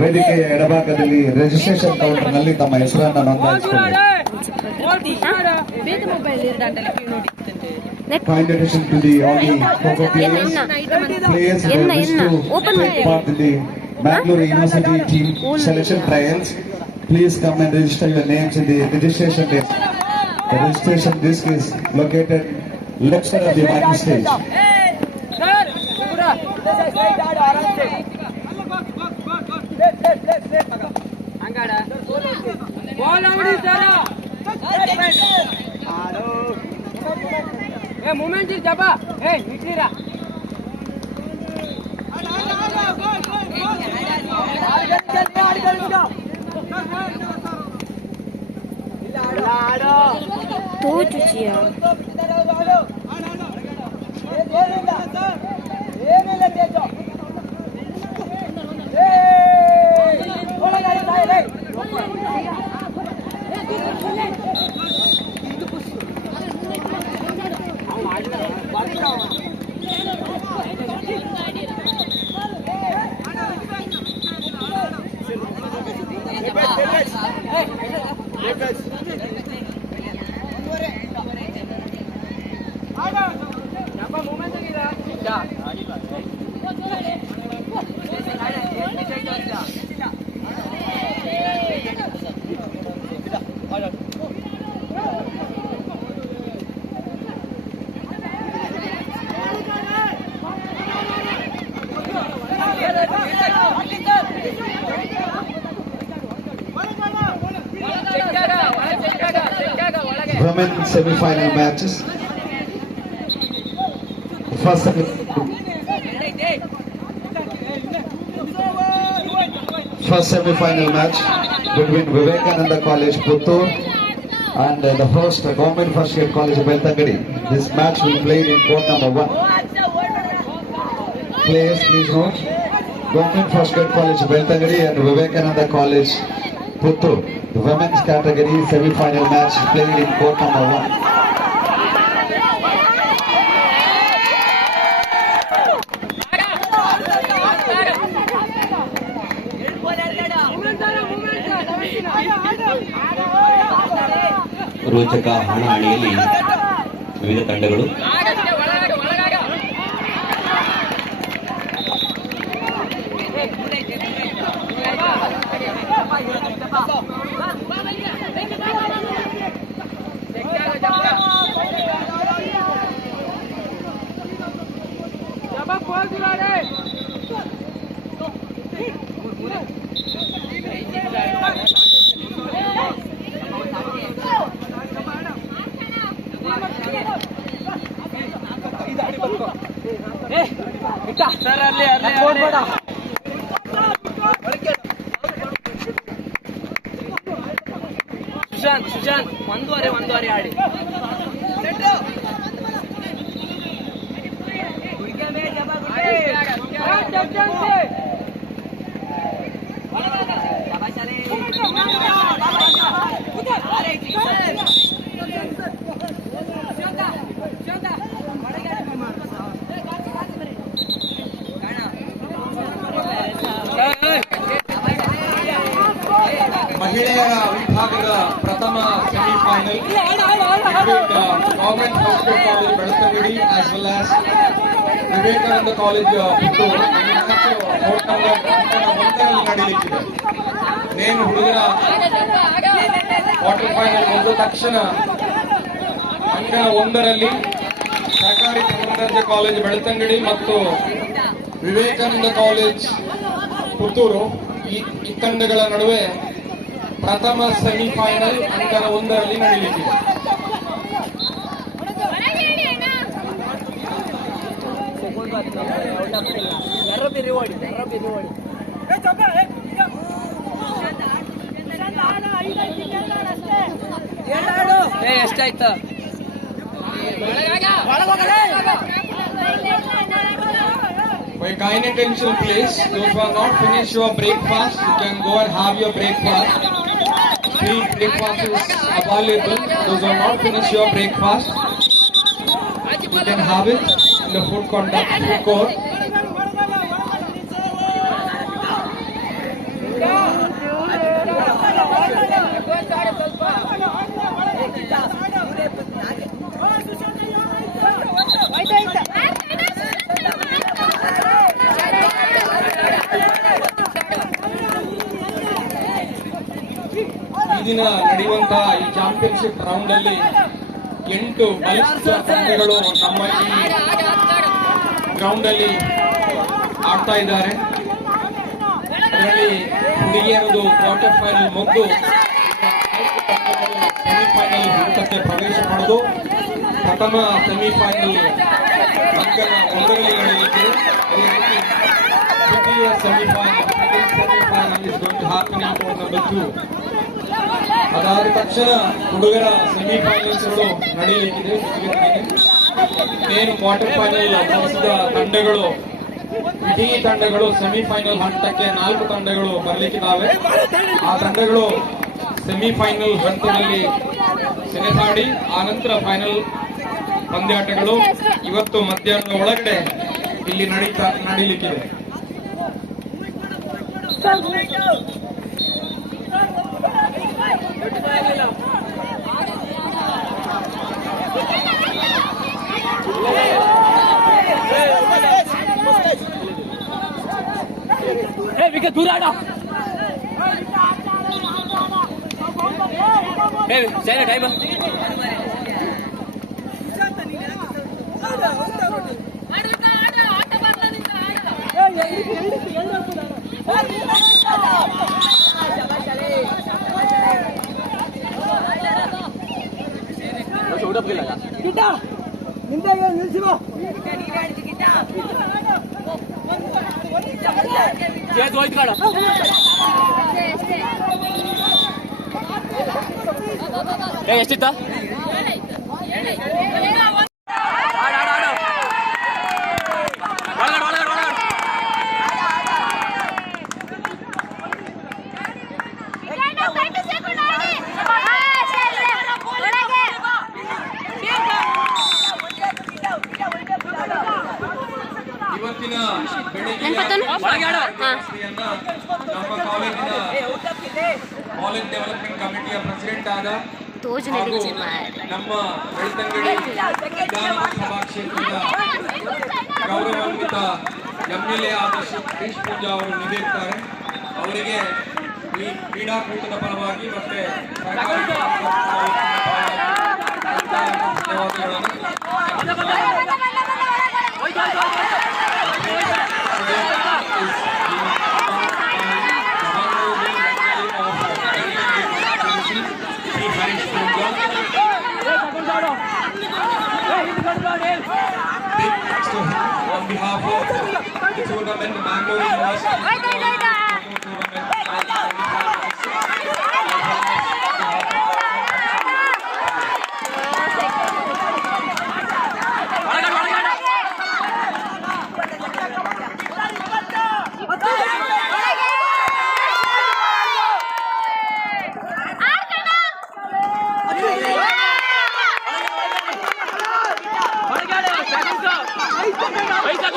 ವೇದಿಕೆಯ ಎಡಭಾಗದಲ್ಲಿ registration counter ನಲ್ಲಿ ತಮ್ಮ ಹೆಸರನ್ನು ನೋಂದಾಯಿಸಿಕೊಳ್ಳಿ. Kind attention to the all the Coco players. Players who wish to take part in the Bangalore University team selection trials, please come and register your names in the registration desk. The registration desk is located left side of the main stage. Moment ಜಪ ಇಟ್ಟಿರಾ तो चुचिया Women semi-final matches. First semi-final match between Vivekananda College Puttur and the host Government First Grade College Beltangadi. This match will be played in court number 1. Players, please note, Government First Grade College Beltangadi and Vivekananda College Puttur. The women's category semi-final match played in court number 1. ರೋಚಕ ಹಣಾಹಣಿಯಲ್ಲಿ ವಿವಿಧ ತಂಡಗಳು ಸುಶಾಂತ್ ಒಂದೂವರೆ ಆಡಿ ಮಹಿಳೆಯರ ವಿಭಾಗದ ಪ್ರಥಮ semifinal government first grade college Belthangady as well as Vivekananda college Puttur ಒಂದರಲ್ಲಿ ನಡೆಯಲಿಕ್ಕಿದೆ. ನೇನು ಹುಡುಗರ ಕ್ವಾರ್ಟರ್ ಫೈನಲ್ ಮುಗಿದ ತಕ್ಷಣ ಅಂಕಣ 1ರಲ್ಲಿ ಸರ್ಕಾರಿ ಪ್ರಥಮ ದರ್ಜೆ ಕಾಲೇಜ್ ಬೆಳತಂಗಡಿ ಮತ್ತು ವಿವೇಕಾನಂದ ಕಾಲೇಜ್ ಪುತ್ತೂರು ಈ ತಂಡಗಳ ನಡುವೆ ಪ್ರಥಮ ಸೆಮಿಫೈನಲ್ ಅಂಕಣ 1ರಲ್ಲಿ ನಡೆಯಲಿಕ್ಕಿದೆ. ಎಷ್ಟಾಯ್ತು By kind attention please, those who are not finished your breakfast, you can go and have your breakfast. Free breakfast is available. Those who are not finished your breakfast, you can have it in the food court. ದಿನ ನಡೆಯುವಂತಹ ಈ championship round ಅಲ್ಲಿ 8 ಬಲಿಷ್ಠ ತಂಡಗಳು ನಮ್ಮ ಈ ground ಅಲ್ಲಿ ಆಡ್ತಾ ಇದ್ದಾರೆ. ಅದರಲ್ಲಿ ಹುಡುಗಿಯರದು ಕ್ವಾರ್ಟರ್ ಫೈನಲ್ ಮುಗಿದು ಸೆಮಿಫೈನಲ್ ಹಂತಕ್ಕೆ ಪ್ರವೇಶ ಪಡೆದು ಪ್ರಥಮ ಸೆಮಿಫೈನಲ್ ಅಂಕನ ಒಂದರಲ್ಲಿ ನಡೆಯಲಿದೆ. ಅದೇ ರೀತಿ ದ್ವಿತೀಯ semifinal is going to happen in court number 2. ಅದಾದ ತಕ್ಷಣ ಹುಡುಗರ ಸೆಮಿಫೈನಲ್ಸ್ ಗಳು ನಡೆಯಲಿಕ್ಕಿದೆ. ಏನು ಕ್ವಾರ್ಟರ್ ಫೈನಲ್ ಪ್ರವೇಶಿಸಿದ ತಂಡಗಳು ಇಡೀ ತಂಡಗಳು ಸೆಮಿಫೈನಲ್ ಹಂತಕ್ಕೆ 4 ತಂಡಗಳು ಬರಲಿಕ್ಕಿದ್ದಾವೆ. ಆ ತಂಡಗಳು ಸೆಮಿಫೈನಲ್ ಹಂತದಲ್ಲಿ ಸೆಣಸಾಡಿ ಆನಂತರ ಫೈನಲ್ ಪಂದ್ಯಾಟಗಳು ಇವತ್ತು ಮಧ್ಯಾಹ್ನದ ಒಳಗಡೆ ಇಲ್ಲಿ ನಡೀಲಿಕ್ಕಿದೆ. ವಿಕೆಟ್ ದೂರ ಆಡ ಟೈಮ್ ಎಷ್ಟಿತ್ತ ಇವತ್ತಿನ ಬೆಳಗ್ಗೆ ನಮ್ಮ ಕಾಲೇಜ್ ಡೆವಲಪ್ಮೆಂಟ್ ಕಮಿಟಿಯ ಪ್ರೆಸಿಡೆಂಟ್ ಆದ ಹಾಗೂ ನಮ್ಮ ಬೆಳ್ತಂಗಡಿ ವಿಧಾನಸಭಾ ಕ್ಷೇತ್ರದ ಗೌರವಾನ್ವಿತ MLA ಆದ ಹರೀಶ್ ಪೂಜಾ ಅವರು ನಿಲ್ಲಿರ್ತಾರೆ. ಅವರಿಗೆ ಈ ಕ್ರೀಡಾಕೂಟದ ಪರವಾಗಿ ಮತ್ತೆ on behalf of the tournament, Mangalore University ಐದು